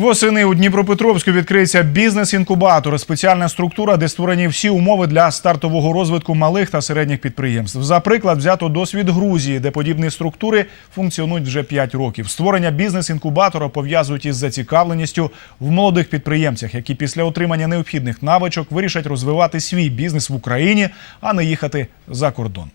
Восени у Дніпропетровську відкриється бізнес-інкубатор, спеціальна структура, де створені всі умови для стартового розвитку малих та середніх підприємств. За приклад взято досвід Грузії, де подібні структури функціонують вже 5 років. Створення бізнес-інкубатора пов'язують із зацікавленістю в молодих підприємцях, які після отримання необхідних навичок вирішать розвивати свій бізнес в Україні, а не їхати за кордон.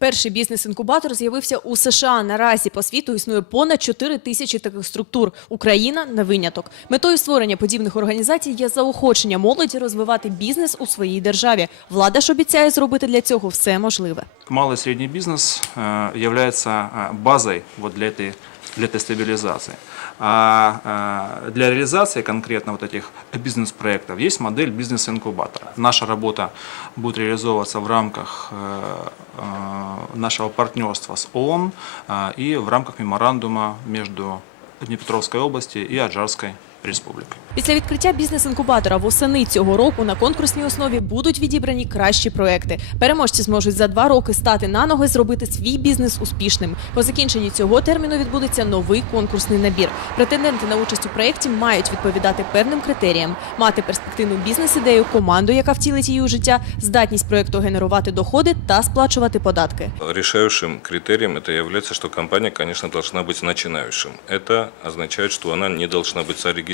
Перший бізнес-інкубатор з'явився у США. Наразі по світу існує понад 4 тисячі таких структур. Україна не виняток. Метою створення подібних організацій є заохочення молоді розвивати бізнес у своїй державі. Влада ж обіцяє зробити для цього все можливе. Малый и средний бизнес э, является э, базой вот для, этой, для этой стабилизации. А э, для реализации конкретно вот этих бизнес-проектов есть модель бизнес-инкубатора. Наша работа будет реализовываться в рамках э, э, нашего партнерства с ООН э, и в рамках меморандума между Днепропетровской областью и Аджарской республикой. Після відкриття бізнес-інкубатора восени цього року на конкурсній основі будуть відібрані кращі проекти. Переможці зможуть за два роки стати на ноги, зробити свій бізнес успішним. По закінченні цього терміну відбудеться новий конкурсний набір. Претенденти на участь у проєкті мають відповідати певним критеріям: мати перспективну бізнес-ідею, команду, яка втілить її у життя, здатність проєкту генерувати доходи та сплачувати податки. Решающим критерием это является, что компания, конечно, должна быть начинающим. Это означает, что она не должна быть зарегистрирована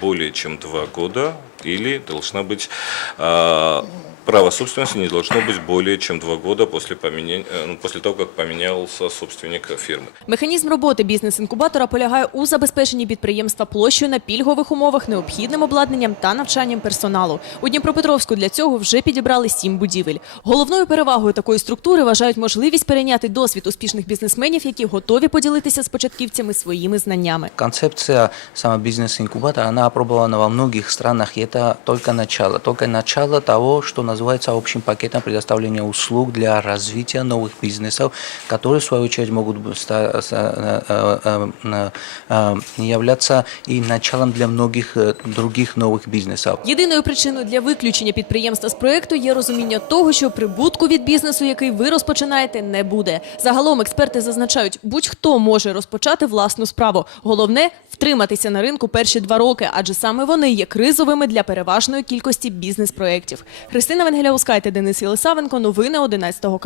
более чем два года или должна быть а, право собственности не должно быть более чем два года после, поменя- э, ну, после того, как поменялся собственник фирмы. Механізм роботи бізнес-інкубатора полягає у забезпеченні підприємства площею на пільгових умовах, необхідним обладнанням та навчанням персоналу. У Дніпропетровську для цього вже підібрали сім будівель. Головною перевагою такої структури вважають можливість перейняти досвід успішних бізнесменів, які готові поділитися з початківцями своїми знаннями. Концепция сама бизнес-инкубатора, она опробована во многих странах, и это только начало. Только начало того, что называется общим пакетом предоставления услуг для развития новых бизнесов, которые, в свою очередь, могут быть ста- с- э, э, э, э, являться и началом для многих э, других новых бизнесов. Єдиною причиною для виключення підприємства з проекту є розуміння того, що прибутку від бізнесу, який ви розпочинаєте, не буде. Загалом експерти зазначають, будь-хто може розпочати власну справу. Головне втриматися на ринку перші два роки, адже саме вони є кризовими для переважної кількості бізнес-проєктів. Христина Венгеляускайте, Денис Єлисавенко. Новини 11 каналу.